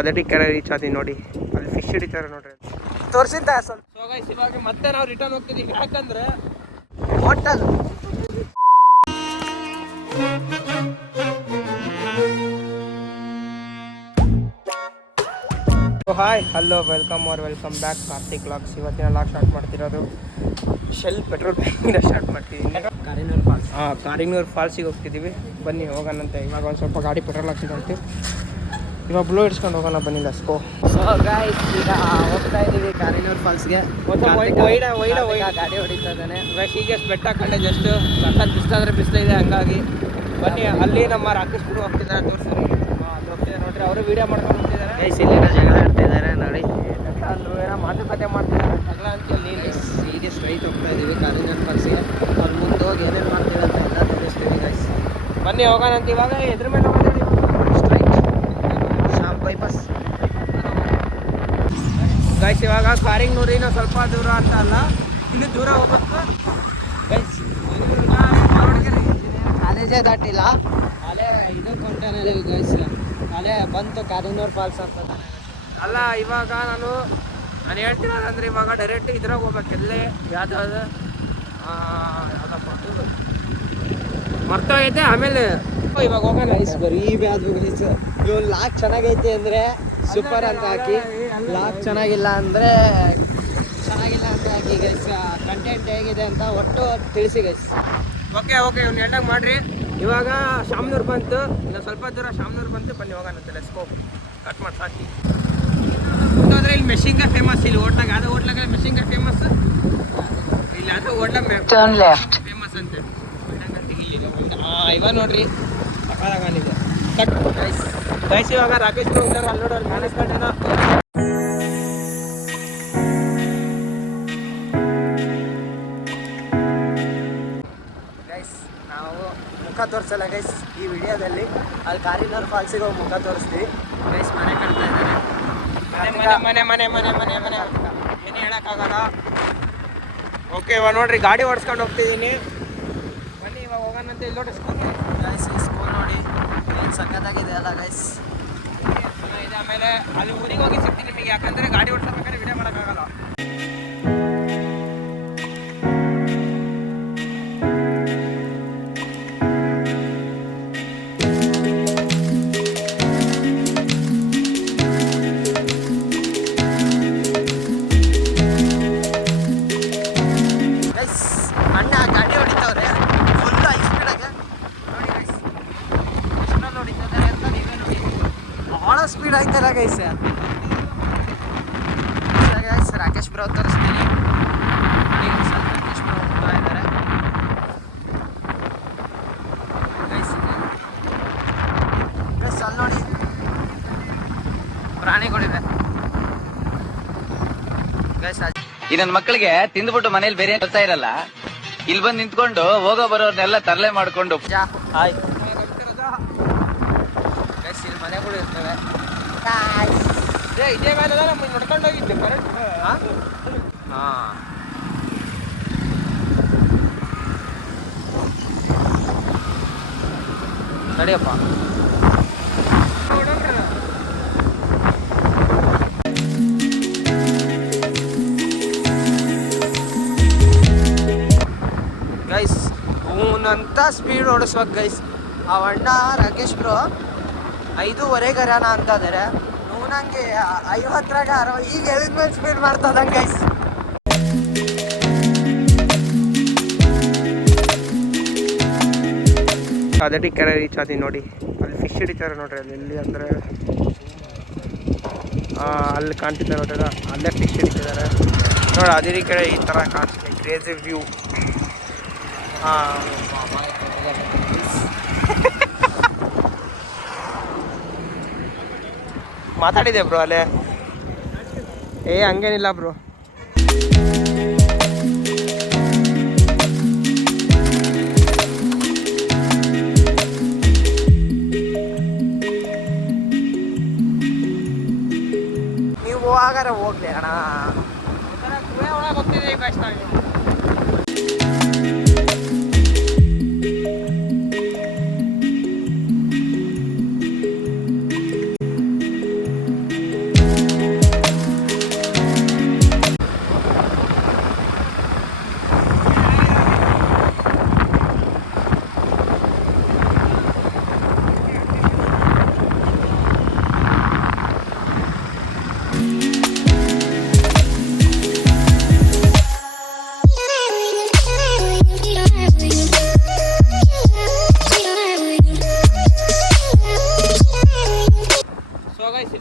ಅದಕ್ಕೆ ಕೆರೆ ರೀಚ್ ಆದಿ ನೋಡಿ, ಅಲ್ಲಿ ಫಿಶ್ ಹಿಡಿತಾರೆ ನೋಡ್ರಿ, ತೋರಿಸಿದ್ದ ಸ್ವಲ್ಪ. ಸೊ ಗೈಸ್ ಇವಾಗ ಮತ್ತೆ ನಾವು ರಿಟರ್ನ್ ಹೋಗ್ತಿದ್ದೀವಿ, ಯಾಕಂದ್ರೆ hotel hi hello welcome back Karthik logs. ಇವತ್ತಿನ ಲಾಗ್ ಸ್ಟಾರ್ಟ್ ಮಾಡ್ತಿರೋದು ಶೆಲ್ ಪೆಟ್ರೋಲ್ ಬ್ಯಾಂಕಿಂದ ಸ್ಟಾರ್ಟ್ ಮಾಡ್ತಿದ್ದೀನಿ. ಕಾರಿಂಗ್ನೂರು ಫಾಲ್ಸಿಗೆ ಹೋಗ್ತಿದ್ದೀವಿ, ಬನ್ನಿ ಹೋಗೋಣಂತೆ. ಇವಾಗ ಒಂದು ಸ್ವಲ್ಪ ಗಾಡಿ ಪೆಟ್ರೋಲ್ ಹಾಕ್ಸಿದಂತೆ, ಇವಾಗ ಬ್ಲೂ ಇಡ್ಸ್ಕೊಂಡು ಹೋಗೋಣ ಬನ್ನಿ. ಲಸ್ಕೋ. ಸೊ ಗೈಸ್ ಈಗ ಹೋಗ್ತಾ ಇದ್ದೀವಿ ಕಾರಿಂಗ್ನೂರು ಫಾಲ್ಸ್ಗೆ. ಗಾಡಿ ಹೊಡಿತಾ ಇದ್ದಾನೆ. ಹೀಗೆ ಬೆಟ್ಟ ಕಂಡೆ ಜಸ್ಟ್ ಸಖತ್ ಬಿಸಿಲಾದ್ರೆ ಬಿಸಿಲಿದೆ, ಹಂಗಾಗಿ ಬನ್ನಿ. ಅಲ್ಲಿ ನಮ್ಮ ರಾಕೇಶ್ ಕೂಡ ಹೋಗ್ತಿದ್ದಾರೆ, ತೋರಿಸ್ತಾರೆ. ಅಲ್ಲಿ ಹೋಗ್ತಿದ್ದಾರೆ ನೋಡ್ರಿ, ಅವರು ವೀಡಿಯೋ ಮಾಡ್ಕೊಂಡು ಹೋಗ್ತಿದ್ದಾರೆ. ಗೈಸ್ ಇಲ್ಲಿನ ಜಗಳ ಆಡ್ತಿದ್ದಾರೆ ನೋಡಿ, ಅಂದ್ರು ಏನೋ ಮಾತುಕತೆ ಮಾಡ್ತಿದ್ದಾರೆ, ಜಗಳ ಅಂತೇಳಿ. ಹೀಗೆ ಸ್ಟ್ರೈಟ್ ಹೋಗ್ತಾ ಇದ್ದೀವಿ ಕಾರಿಂಗ್ನೂರು ಫಾಲ್ಸ್ಗೆ. ಅವ್ರು ಮುಂದೆ ಹೋಗಿ ಏನೇನು ಮಾಡ್ತೀವಿ ಅಂತ ಎಲ್ಲ ತೋರಿಸ್ತೀವಿ ಗೈಸ್. ಬನ್ನಿ ಹೋಗೋಣ ಅಂತ. ಇವಾಗ ಎದ್ರ ಮೇಲೆ ಹೋಗೋದು, ಸ್ಟ್ರೈಟ್ ಶಾಮ್ ಬೈಪಾಸ್ ಗೈಸ್. ಇವಾಗ ಕಾರಿಂಗ್ನೂರಿನ ಸ್ವಲ್ಪ ದೂರ ಅಂತ ಅಲ್ಲ, ಇನ್ನು ದೂರ ಹೋಗ್ಬೇಕು ಗೈಸ್. ಕಾಲೇಜೇ ದಾಟಿಲ್ಲ, ಅಲ್ಲೇ ಇದಕ್ಕೆ ಹೊಂಟಾನೆ ಗೈಸ್. ಅಲ್ಲೇ ಬಂತು ಕಾರಿಂಗ್ನೂರು ಫಾಲ್ಸ್ ಅಂತ. ಅಲ್ಲ ಇವಾಗ ನಾನು ಹೇಳ್ತಿರೋದಂದ್ರೆ, ಇವಾಗ ಡೈರೆಕ್ಟ್ ಇದ್ರಾಗ ಹೋಗ್ಬೇಕು, ಎಲ್ಲೇ ಯಾವ್ದಾದ್ರು ಯಾವುದಪ್ಪ ಮರ್ತೋಗೈತೆ. ಆಮೇಲೆ ಇವಾಗ ಹೋಗೋಣ ಗೈಸ್. ಬರೀ ಬ್ಯಾದು ಗೈಸ್. ಇವ್ ಲಾಕ್ ಚೆನ್ನಾಗೈತೆ ಅಂದರೆ ಸೂಪರ್ ಅಂತ ಹಾಕಿ, ಲಾಕ್ ಚೆನ್ನಾಗಿಲ್ಲ ಅಂದರೆ ಹಾಕಿ ಗೈಸ್. ಕಂಟೆಂಟ್ ಹೇಗಿದೆ ಅಂತ ಒಟ್ಟು ತಿಳಿಸಿ ಗೈಸ್. ಓಕೆ ಇವ್ನು ಎಂಡಾಗ ಮಾಡಿರಿ. ಇವಾಗ ಶಾಮ್ನೂರು ಬಂತು, ಇನ್ನು ಸ್ವಲ್ಪ ದೂರ ಶಾಮ್ನೂರು ಬಂತು, ಬನ್ನಿ ಹೋಗೋಣಂತೆ. Let's go. ಕಟ್ ಮಾಡಿ ಸಾಕಿ ಹೋದ್ರೆ ಇಲ್ಲಿ ಮೆಷಿನ್ಕಾಯಿ ಫೇಮಸ್. ಇಲ್ಲಿ ಹೋಟ್ಲಾಗ ಯಾವುದೋ ಹೋಟ್ಲಾಗ ಮೆಷಿನ್ಕಾಯಿ ಫೇಮಸ್, ಇಲ್ಲಿ ಯಾವುದೋ ಹೋಟ್ಲ ಫೇಮಸ್ ಅಂತೆ. ಇವಾಗ ನೋಡ್ರಿ ಸಕಾಲಾಗಿದೆ. Cut guys. ಇವಾಗ ರಾಕೇಶ್ ಹೋಗ್ತಾರೆ, ಅಲ್ಲಿ ನೋಡೋರು ಮ್ಯಾನೇಜ್ಮೆಂಟೇನೋ. ಗೈಸ್ ನಾವು ಮುಖ ತೋರಿಸಲ್ಲ ಗೈಸ್ ಈ ವಿಡಿಯೋದಲ್ಲಿ. ಅಲ್ಲಿ ಕಾರಿಂಗ್ನೂರು ಫಾಲ್ಸಿಗೆ ಹೋಗಿ ಮುಖ ತೋರಿಸ್ತೀವಿ ಗೈಸ್. ಮನೆ ಕಾಣ್ತಾ ಇದ್ದಾರೆ, ಮನೆ ಏನು ಹೇಳೋಕ್ಕಾಗಲ್ಲ. ಓಕೆ ಇವಾಗ ನೋಡ್ರಿ, ಗಾಡಿ ಓಡಿಸ್ಕೊಂಡು ಹೋಗ್ತಿದ್ದೀನಿ. ಬನ್ನಿ ಇವಾಗ ಹೋಗೋಣಂತ. ಇಲ್ಲಿ ನೋಡಿ ಸ್ಕೂಲ್ ಗೈಸ್, ಈ ಸ್ಕೂಲ್ ನೋಡಿ ಏನು ಸಖತ್ತಾಗಿದೆ ಅಲ್ಲ ಗೈಸ್. ಚೆನ್ನಾಗಿದೆ. ಆಮೇಲೆ ಅಲ್ಲಿ ಊರಿಗೆ ಹೋಗಿ ಸಿಗ್ತೀನಿ ನಿಮಗೆ, ಯಾಕಂದರೆ ಗಾಡಿ ಓಡಿಸ್ಬೇಕಾದ್ರೆ ವಿಡಿಯೋ ಮಾಡೋಕ್ಕಾಗಲ್ಲ. ಸ್ಪೀಡ್ ಆಯ್ತಲ್ಲ ಗೈಸ್. ಗೈಸ್ ರಾಕೇಶ್ ಬ್ರೋ ತೋರಿಸ್ತೀನಿ. ರಾಕೇಶ್ ಬ್ರೋ ಹೋಗ್ತಾ ಇದ್ದಾರೆ ಗೈಸ್. ಗೈಸ್ ಅಲ್ಲಿ ನೋಡಿ ಪ್ರಾಣಿಗಳಿವೆ ಗೈಸ್. ಈ ನನ್ನ ಮಕ್ಕಳಿಗೆ ತಿಂದ್ಬಿಟ್ಟು ಮನೇಲಿ ಬೇರೆ ಕೆಲಸ ಇರಲ್ಲ, ಇಲ್ಲಿ ಬಂದು ನಿಂತ್ಕೊಂಡು ಹೋಗೋ ಬರೋರ್ನೆಲ್ಲ ತರಲೆ ಮಾಡ್ಕೊಂಡು. ಹಾಯ್ ಗೈಸ್, ಇಲ್ಲಿ ಮನೆಗಳು ಇರ್ತವೆ. ಇದೇ ಮೇಲೆ ನೋಡ್ಕೊಂಡು ಹೋಗಿದ್ದೆ ಕರೆಕ್ಟ್. ಹಾಂ ನಡಿಯಪ್ಪ. ಗೈಸ್ ಅವನಂತ ಸ್ಪೀಡ್ ಓಡಿಸ್ಬೇಕು ಗೈಸ್. ಆ ಅಣ್ಣ ರಾಕೇಶ್ ಬ್ರೋ 5:15 ಅಂತ ಇದ್ದಾರೆ. ನಂಗೆ 50ರಾಗ 60 ಈಗ ಹೇಳಿದ್ಮೇಲೆ ಸ್ಪೀಡ್ ಮಾಡ್ತದಂಗೆ ಗೈಸ್. ಅದಕ್ಕೆ ಕೆರೆ ರೀಚ್ ಆದಿ ನೋಡಿ, ಅಲ್ಲಿ ಫಿಶ್ ಹಿಡಿತಾರೆ ನೋಡ್ರಿ. ಅಲ್ಲಿ ಎಲ್ಲಿ ಅಂದರೆ ಅಲ್ಲಿ ಕಾಣ್ತಿದ್ದಾರೆ ನೋಡ್ರಿ, ಅಲ್ಲೇ ಫಿಶ್ ಹಿಡಿತಿದ್ದಾರೆ ನೋಡಿ. ಅದೇ ಕೆರೆ ಈ ಥರ ಕಾಣಿಸ್ತಿದೆ, ಕ್ರೇಜಿ ವ್ಯೂ. ಮಾತಾಡಿದೆ ಬ್ರೋ ಅಲ್ಲೇ. ಹಂಗೇನಿಲ್ಲ ಬ್ರೋ. ನೀವು ಹೋಗಾರ ಹೋಗ್ಲಿ ಅಣ್ಣ. ಒಳಗೆ ಹೋಗ್ತಿದ್ದೀವಿ ಬೆಸ್ಟ್ ಆಗಿ.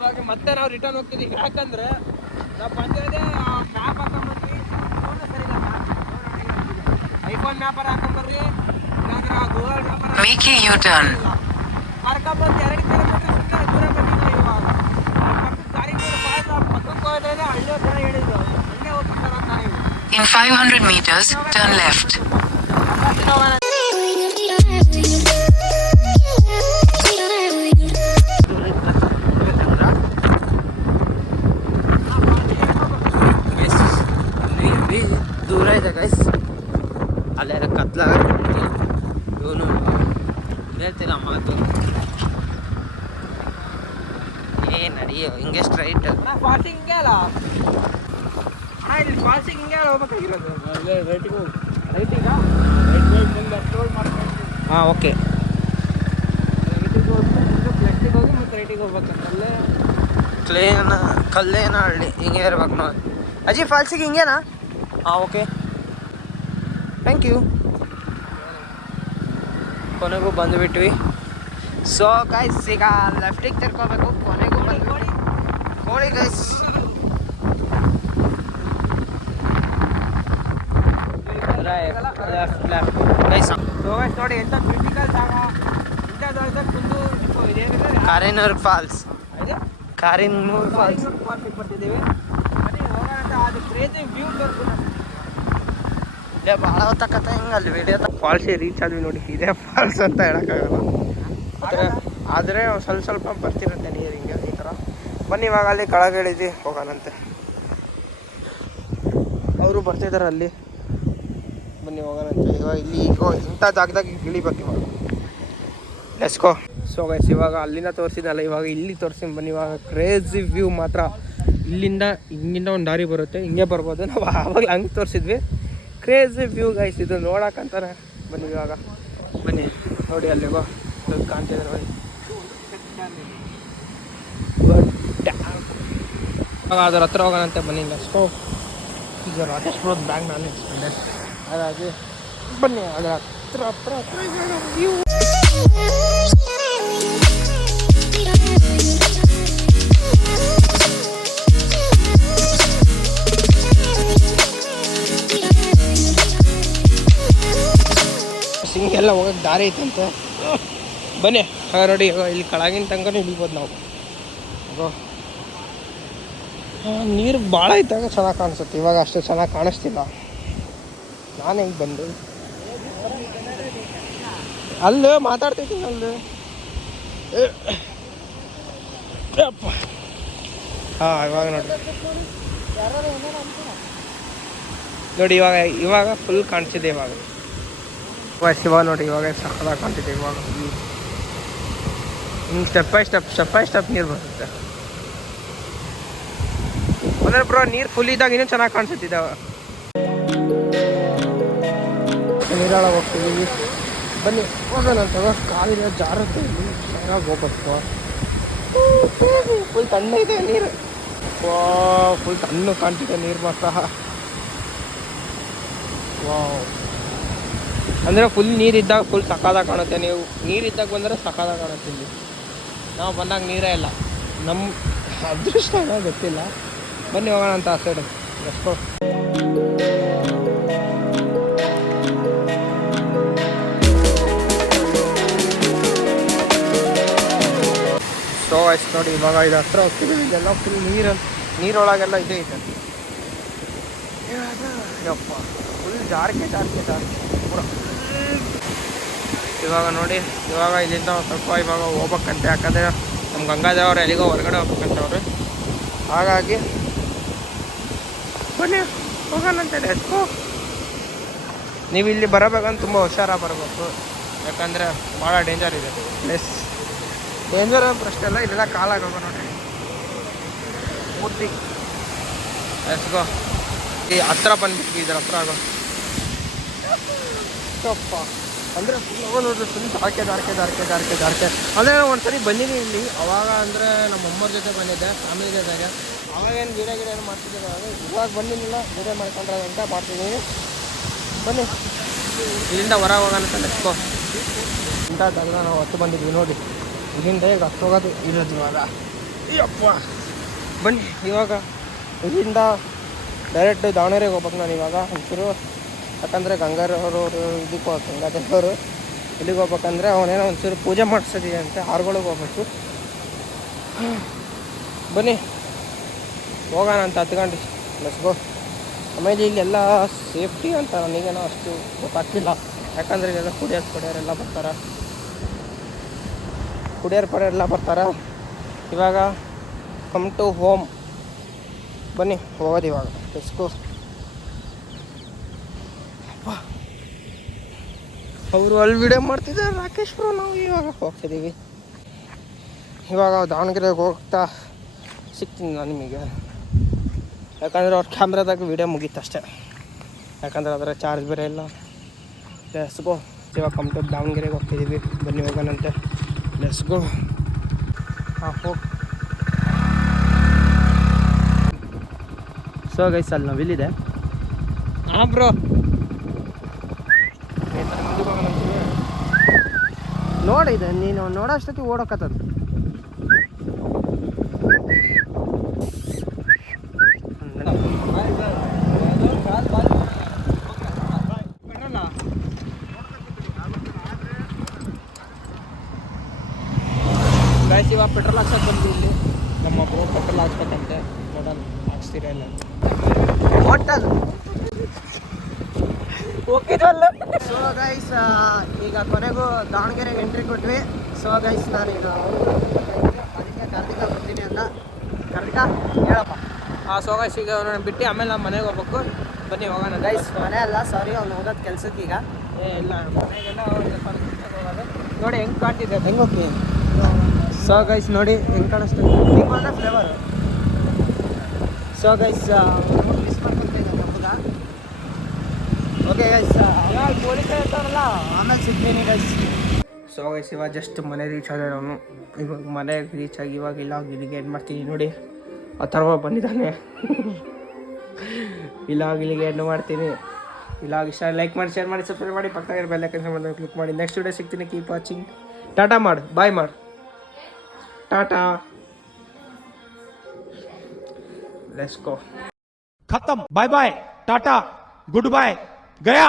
ಇವಾಗ ಮತ್ತೆ ನಾವು ರಿಟರ್ನ್ ಹೋಗ್ತಿದ್ದೀವಿ. ಯಾಕಂದ್ರೆ ನಾವು ಬಂದಿರೋದೇ ಮ್ಯಾಪ್ ಹಾಕೊಂಡ್ಬಂದ್ವಿ, ಸರಿ ಇಲ್ಲ ಐಫೋನ್ ಮ್ಯಾಪರ್ ಹಾಕೊಂಡ್ಬರ್ರಿ, ಇಲ್ಲಾಂದ್ರೆ ಗೂಗಲ್ ಮ್ಯಾಪರ್ ಕರ್ಕೊಂಡ್ಬಂದು 2 ಕಿಲೋಮೀಟರ್ ಸುಮ್ಮನೆ ದೂರ ಬಂದಿದ್ದೀವಿ. ಇವಾಗ ಗಾರಿಗೂರು ಪಾಸ್ ಪಕ್ಕಕ್ಕೆ ಹೋದ್ರೆ ಹಳ್ಳಿ ಥರ ಹೇಳಿದ್ರು, ಹಂಗೆ ಹೋಗ್ತಾರೆ ಅಂತ ನೀವು. In 500 meters, turn left. ದೂರ ಇದೆ ಗೈಸ್, ಅಲ್ಲೇ ಕತ್ಲ ಇವನು ಹೇಳ್ತೀರ ಮಾತು ಏನ್ ನಡಿಯೋ ಹಿಂಗೆ ಸ್ಟ್ರೈಟ್ ಫಾಲ್ಸಿಂಗ್ ಹಿಂಗೆ ಅಲ್ಲ ಅಣ್ಣ, ಇಲ್ಲಿ ಫಾಲ್ಸಿಂಗ್ ಹಿಂಗೆ ಹೋಗ್ಬೇಕಾಗಿರೋದು. ರೈಟಿಗೆ ಹೋಗಿ ರೈಟಿಗಾ ಹಾಂ ಓಕೆ, ರೈಟಿಗೆ ಹೋಗ್ಬಿಟ್ಟು ಲೆಫ್ಟಿಗೆ ಹೋಗಿ ಮತ್ತು ರೈಟಿಗೆ ಹೋಗ್ಬೇಕು. ಅಲ್ಲೇ ಕಲ್ಲೇನ ಹಳ್ಳಿ ಹಿಂಗೆ ಇರ್ಬೇಕು ನೋಡಿ. ಅಜ್ಜಿ ಫಾಲ್ಸಿಗೆ ಹಿಂಗೇನಾ? ಹಾಂ ಓಕೆ, ಥ್ಯಾಂಕ್ ಯು. ಕೊನೆಗೂ ಬಂದುಬಿಟ್ವಿ. ಸೊ ಗೈಸ್ ಈಗ ಲೆಫ್ಟಿಗೆ ತಿರ್ಕೋಬೇಕು. ಕೊನೆಗೂ ಬಂದ್ಬಿಟ್ಟು ಕೋಳಿ ಗೈಸ್. ಲೆಫ್ಟ್ ಗೈಸ್ ನೋಡಿ ಎಂಥ ಕ್ರಿಟಿಕಲ್ ಜಾಗ. ಇಂಥದ್ದು ಕುಂದು ಇದೇನಿದೆ ಕಾರಿನೂರ್ ಫಾಲ್ಸ್, ಇದೆ ಕಾರಿನೂರ್ ಫಾಲ್ಸ್ ಫಾಲ್ಸಿಗೆ ಬರ್ತಿದ್ದೀವಿ. ಬನ್ನಿ ಹೋಗೋಣ ಅಂತ. ಅದು ಕ್ರೇಜಿ ವ್ಯೂ ತೋರಿಸು. ಇಲ್ಲೇ ಭಾಳ ಹೊತ್ತಕತ್ತ ಹಿಂಗೆ ಅಲ್ಲಿ ವಿಡಿಯೋ ಫಾಲ್ಸಿಗೆ ರೀಚ್ ಆದ್ವಿ ನೋಡಿ. ಇದೇ ಫಾಲ್ಸ್ ಅಂತ ಹೇಳೋಕ್ಕಾಗಲ್ಲ, ಆದರೆ ಸ್ವಲ್ಪ ಬರ್ತಿರುತ್ತೆ ನೀರು ಹಿಂಗೆ ಈ ಥರ. ಬನ್ನಿ ಇವಾಗ ಅಲ್ಲಿ ಕೆಳಗಿಳಿದು ಹೋಗೋಣಂತೆ. ಅವರು ಬರ್ತಿದ್ದಾರೆ ಅಲ್ಲಿ, ಬನ್ನಿ ಹೋಗೋಣಂತೆ. ಇವಾಗ ಇಲ್ಲಿ ಇಂಥ ಜಾಗದಾಗ ಇಳಿಬೇಕು ಇವಾಗ. Let's go. ಸೊ ಗೈಸ್ ಇವಾಗ ಅಲ್ಲಿಂದ ತೋರಿಸಿದಲ್ಲ, ಇವಾಗ ಇಲ್ಲಿ ತೋರಿಸ್ತೀನಿ ಬನ್ನಿ. ಇವಾಗ ಕ್ರೇಜಿ ವ್ಯೂ ಮಾತ್ರ. ಇಲ್ಲಿಂದ ಹಿಂಗಿಂದ ಒಂದು ದಾರಿ ಬರುತ್ತೆ, ಹಿಂಗೆ ಬರ್ಬೋದು. ನಾವು ಆವಾಗಲೇ ಹಂಗೆ ತೋರಿಸಿದ್ವಿ. ಕ್ರೇಜಿ ವ್ಯೂ ಗೈಸ್, ಇದು ನೋಡೋಕ್ಕಂತಾನೆ. ಬನ್ನಿ ಇವಾಗ ಬನ್ನಿ ನೋಡಿ, ಅಲ್ಲಿಗೋ ಕಾಣ್ತಿದೆ ನೋಡಿ. ಇವಾಗ ಅದ್ರ ಹತ್ರ ಹೋಗೋಣಂತೆ ಬನ್ನಿ. Let's go. ಈಗ ರಾಜೇಶ್ವರದ ಬ್ಯಾಂಕ್ ನಾನು ಇಸ್ಕೊಂಡೆ, ಹಾಗಾಗಿ ಬನ್ನಿ ಅದರ ಹತ್ರ ವ್ಯೂ. ಹಿಂಗೆಲ್ಲ ಹೋಗೋಕ್ಕೆ ದಾರಿ ಐತಂತೆ. ಬನ್ನಿ ಆಗ ನೋಡಿ, ಇಲ್ಲಿ ಕೆಳಗಿನ ತನಕ ಇಳಿಬೋದು ನಾವು. ಅದು ನೀರು ಭಾಳ ಇದ್ದಾಗ ಚೆನ್ನಾಗಿ ಕಾಣಿಸುತ್ತೆ, ಇವಾಗ ಅಷ್ಟು ಚೆನ್ನಾಗಿ ಕಾಣಿಸ್ತಿಲ್ಲ. ನಾನು ಹೆಂಗೆ ಬಂದು ಅಲ್ಲೇ ಮಾತಾಡ್ತಿದ್ದೀನಿ ಅಲ್ಲಿ. ಹಾಂ ಇವಾಗ ನೋಡಿ ಇವಾಗ ಫುಲ್ ಕಾಣಿಸಿದೆ. ಇವಾಗ ನೋಡಿ ಇವಾಗ ಸಕ್ಕದಾಗ ಕಾಣ್ತಿದೆ. ಇವಾಗ ಹಿಂಗೆ ಸ್ಟೆಪ್ ಬೈ ಸ್ಟೆಪ್ ನೀರು ಬರುತ್ತೆ. ಅಂದರೆ ಬ್ರೋ ನೀರು ಫುಲ್ ಇದ್ದಾಗ ಇನ್ನೂ ಚೆನ್ನಾಗಿ ಕಾಣಿಸುತ್ತಿದ್ದಾವೆ. ನೀರೊಳಗೆ ಹೋಗ್ತಿದ್ದೀವಿ, ಬನ್ನಿ ಹೋಗೋಣಂತ. ಕಾಲಿನ ಜಾರುತ್ತೆ, ಇಲ್ಲಿ ಚೆನ್ನಾಗಿ ಹೋಗ್ಬೇಕು. ಫುಲ್ ತಣ್ಣ ಇದೆ ನೀರು, ಫುಲ್ ತಣ್ಣು ಕಾಣ್ತಿದೆ ನೀರು ಮಾತ್ರ. ವಾವ್, ಅಂದರೆ ಫುಲ್ ನೀರಿದ್ದಾಗ ಫುಲ್ ಸಕ್ಕದಾಗ ಕಾಣುತ್ತೆ. ನೀವು ನೀರಿದ್ದಾಗ ಬಂದರೆ ಸಕ್ಕದಾಗ ಕಾಣುತ್ತೆ. ಇಲ್ಲಿ ನಾವು ಬಂದಾಗ ನೀರೇ ಇಲ್ಲ, ನಮ್ಮ ಅದೃಷ್ಟ ಏನೋ ಗೊತ್ತಿಲ್ಲ. ಬನ್ನಿ ಹೋಗೋಣ ಅಂತ ಆ ಸೈಡು. ಎಷ್ಟೋ ಸೊ ಎಷ್ಟು ನೋಡಿ, ಇವಾಗ ಇದು ಹತ್ರ ಹೋಗ್ತೀವಿ. ಇದೆಲ್ಲ ಫುಲ್ ನೀರೊಳಗೆಲ್ಲ ಇದೇ ಇದೆ. ಯಪ್ಪ ಫುಲ್ ಜಾರ್ಕೆ ಪೂರ. ಇವಾಗ ನೋಡಿ, ಇವಾಗ ಇಲ್ಲಿಂದ ಸ್ವಲ್ಪ ಇವಾಗ ಹೋಗ್ಬೇಕಂತೆ. ಯಾಕಂದರೆ ನಮ್ಮ ಗಂಗಾದೇವ್ರು ಎಲ್ಲಿಗೋ ಹೊರಗಡೆ ಹೋಗ್ಬೇಕಂತ ಅವರು. ಹಾಗಾಗಿ ಬನ್ನಿ ಹೋಗೋಣಂತೆ. ಎಷ್ಟೋ ನೀವು ಇಲ್ಲಿ ಬರಬೇಕಂತ ತುಂಬ ಹುಷಾರಾಗಿ ಬರಬೇಕು, ಯಾಕಂದರೆ ಭಾಳ ಡೇಂಜರ್ ಇದೆ ಪ್ಲೇಸ್. ಡೇಂಜರ್ ಪ್ರಶ್ನೆ ಅಲ್ಲ, ಇಲ್ಲೆಲ್ಲ ಕಾಲಾಗೋಗ ನೋಡಿ ಪೂರ್ತಿ. ಎಸ್ಗೋ ಈ ಹತ್ರ ಬಂದ್ಬಿಟ್ಟು ಇದ್ರ ಹತ್ರ ಆಗೋ ತಪ್ಪ. ಅಂದರೆ ಫುಲ್ ನೋಡ್ರಿ, ಫುಲ್ ದಾರ್ಕೆ. ಅಂದರೆ ಒಂದ್ಸರಿ ಬಂದಿದ್ದೀನಿ ಇಲ್ಲಿ, ಅವಾಗ ಅಂದರೆ ನಮ್ಮ ಅಮ್ಮವ್ರ ಜೊತೆ ಬಂದಿದ್ದೆ, ಫ್ಯಾಮಿಲಿ ಜೊತೆಗೆ. ಅವಾಗೇನು ಗಿಡ ಏನು ಮಾಡ್ತಿದ್ದೆ, ಇವಾಗ ಬಂದಿಲ್ಲ. ವಿಡಿಯೋ ಮಾಡ್ಕೊಂಡ್ರೆ ಅಂತ ಮಾಡ್ತಿದ್ದೀನಿ. ಬನ್ನಿ ಇಲ್ಲಿಂದ ಹೊರ ಹೋಗೋಣ ಅಂತ. ನೆಕ್ಸ್ಕೋ ಇಂಥ ಜಾಗ ನಾವು ಹೊತ್ತು ಬಂದಿದ್ವಿ ನೋಡಿ. ಇಲ್ಲಿಂದ ಈಗ ಹತ್ತು ಹೋಗೋದು ಇರೋದು. ಇವಾಗ ಯಪ್ಪ ಬನ್ನಿ ಇವಾಗ ಇಲ್ಲಿಂದ ಡೈರೆಕ್ಟ್ ದಾವಣಗೆರೆಗೆ ಹೋಗ್ಬೇಕು ನಾನು ಇವಾಗ ಒಂಚೂರು. ಯಾಕಂದರೆ ಗಂಗಾರವರು ಇದಕ್ಕೆ ಗಂಗಾದೇವರು ಇಲ್ಲಿಗೆ ಹೋಗ್ಬೇಕಂದ್ರೆ ಅವನೇನೋ ಒಂಚೂರು ಪೂಜೆ ಮಾಡಿಸೋದಿದೆ ಅಂತೆ, ಆರುಗಳಿಗೆ ಹೋಗ್ಬೇಕು. ಬನ್ನಿ ಹೋಗೋಣ ಅಂತ ಹತ್ಕೊಂಡು ಲೆಟ್ಸ್ ಗೋ. ಆಮೇಲೆ ಇಲ್ಲೆಲ್ಲ ಸೇಫ್ಟಿ ಅಂತ ನನಗೇನೋ ಅಷ್ಟು ಗೊತ್ತಾಗ್ತಿಲ್ಲ, ಯಾಕಂದರೆ ಇಲ್ಲೆಲ್ಲ ಕುಡಿಯೋರೆಲ್ಲ ಬರ್ತಾರೆ. ಇವಾಗ ಕಮ್ ಟು ಹೋಮ್. ಬನ್ನಿ ಹೋಗೋದು ಇವಾಗ ಲೆಟ್ಸ್ ಗೋ. ಅವರು ಅಲ್ಲಿ ವಿಡಿಯೋ ಮಾಡ್ತಿದ್ದಾರೆ ರಾಕೇಶ್ ಬ್ರೋ. ನಾವು ಇವಾಗ ಹೋಗ್ತಿದ್ದೀವಿ. ಇವಾಗ ದಾವಣಗೆರೆಗೆ ಹೋಗ್ತಾ ಸಿಗ್ತೀನಿ ನಾನು ನಿಮಗೆ, ಯಾಕಂದರೆ ಅವ್ರ ಕ್ಯಾಮ್ರಾದಾಗ ವಿಡಿಯೋ ಮುಗೀತು ಅಷ್ಟೇ, ಯಾಕಂದರೆ ಅದರ ಚಾರ್ಜ್ ಬೇರೆ ಇಲ್ಲ. Let's go. ಇವಾಗ ಕಮ್ ಟು ದಾವಣಗೆರೆಗೆ ಹೋಗ್ತಿದ್ದೀವಿ. ಬನ್ನಿ ಹೋಗೋಣಂತೆ ಲೆಟ್ಸ್ ಗೋ. ಹಾಂ ಹೋಗಿ. ಸೊ ಗೈಸ್ ಅಲ್ಲಿ ನಾವಿಲ್ಲಿದೆ. ಹಾಂ ಬ್ರೋ ನೋಡಿದೆ, ನೀನು ನೋಡೋಷ್ಟೊತ್ತಿಗೆ ಓಡೋಕತ್ತದ. ಗೈಸ್ ಇವಾಗ ಪೆಟ್ರೋಲ್ ಹಾಕ್ಸೋಕೆ ಬಂದು ಇಲ್ಲಿ ನಮ್ಮೊಬ್ಬರು ಪೆಟ್ರೋಲ್ ಹಾಕ್ಬೇಕಂತೆ. ನೋಡೋಣ ಹಾಕ್ಸ್ತೀರ ಇಲ್ಲ ಹೋಟೆಲ್ ಹೋಗಿದ್ವಲ್ಲ. ಸೊ ಗೈಸ್ ಈಗ ಕೊನೆಗೂ ದಾವಣಗೆರೆಗೆ ಎಂಟ್ರಿ ಕೊಟ್ವಿ. ಸೊ ಗೈಸ್ ನಾನೀಗ ಅದಕ್ಕೆ ಕಾರ್ತಿಕ ಬರ್ತೀನಿ ಅಂತ. ಕಾರ್ತಿಕ ಹೇಳಪ್ಪ. ಸೊ ಗೈಸ್ ಈಗ ಅವ್ರನ್ನ ಬಿಟ್ಟು ಆಮೇಲೆ ನಾವು ಮನೆಗೆ ಹೋಗ್ಬೇಕು. ಬನ್ನಿ ಹೋಗೋಣ. ಗೈಸ್ ಮನೆ ಅಲ್ಲ, ಸಾರಿ, ಅವ್ನು ಹೋಗೋದು ಕೆಲ್ಸಕ್ಕೆ ಈಗ. ಇಲ್ಲ ಮನೆಗೆಲ್ಲ ಹೋಗೋದು. ನೋಡಿ ಹೆಂಗೆ ಕಾಣ್ತಿದ್ದೆ, ಹೆಂಗೆ ಹೋಗ್ತೀನಿ. ಸೊ ಗೈಸ್ ನೋಡಿ ಹೆಂಗೆ ಕಾಣಿಸ್ತೀವಿ, ಹಿಂಗೆ ಬಂದರೆ ಫ್ಲೇವರ್. ಸೊ ಗೈಸ್ ಮಿಸ್ ಮಾಡ್ಕೊಳ್ತೀನಿ ಹಬ್ಬದ. ಓಕೆ ಗೈಸ್ ಪೊಲೀಸ್ ಇರ್ತಾರಲ್ಲ, ಆಮೇಲೆ ಸಿಗ್ತೀನಿ ಗೈಸ್. ಸೊ ಗೈಸ್ ಇವಾಗ ಜಸ್ಟ್ ಮನೆ ರೀಚ್ ಆದ ಅವನು. ಇವಾಗ ಮನೆಗೆ ರೀಚ್ ಆಗಿ ಇವಾಗ ಇಲ್ಲ ಇಲ್ಲಿಗೆ ಏನು ಮಾಡ್ತೀನಿ ನೋಡಿ, ಆ ಥರ ಬಂದಿದ್ದಾನೆ. ಇಲ್ಲಿಗೆ ಏನು ಮಾಡ್ತೀನಿ. ಇಷ್ಟ ಲೈಕ್ ಮಾಡಿ, ಶೇರ್ ಮಾಡಿ, ಸಬ್ಸ್ಕ್ರೈಬ್ ಮಾಡಿ, ಪಕ್ಕದ ಬೆಲ್ ಐಕಾನ್ ಕ್ಲಿಕ್ ಮಾಡಿ. ನೆಕ್ಸ್ಟ್ ವಿಡಿಯೋ ಸಿಗ್ತೀನಿ. Keep watching. ಟಾಟಾ ಮಾಡು, ಬಾಯ್ ಮಾಡು, टाटा, लेट्स गो. खत्म, बाय बाय, टाटा, गुड बाय, गया.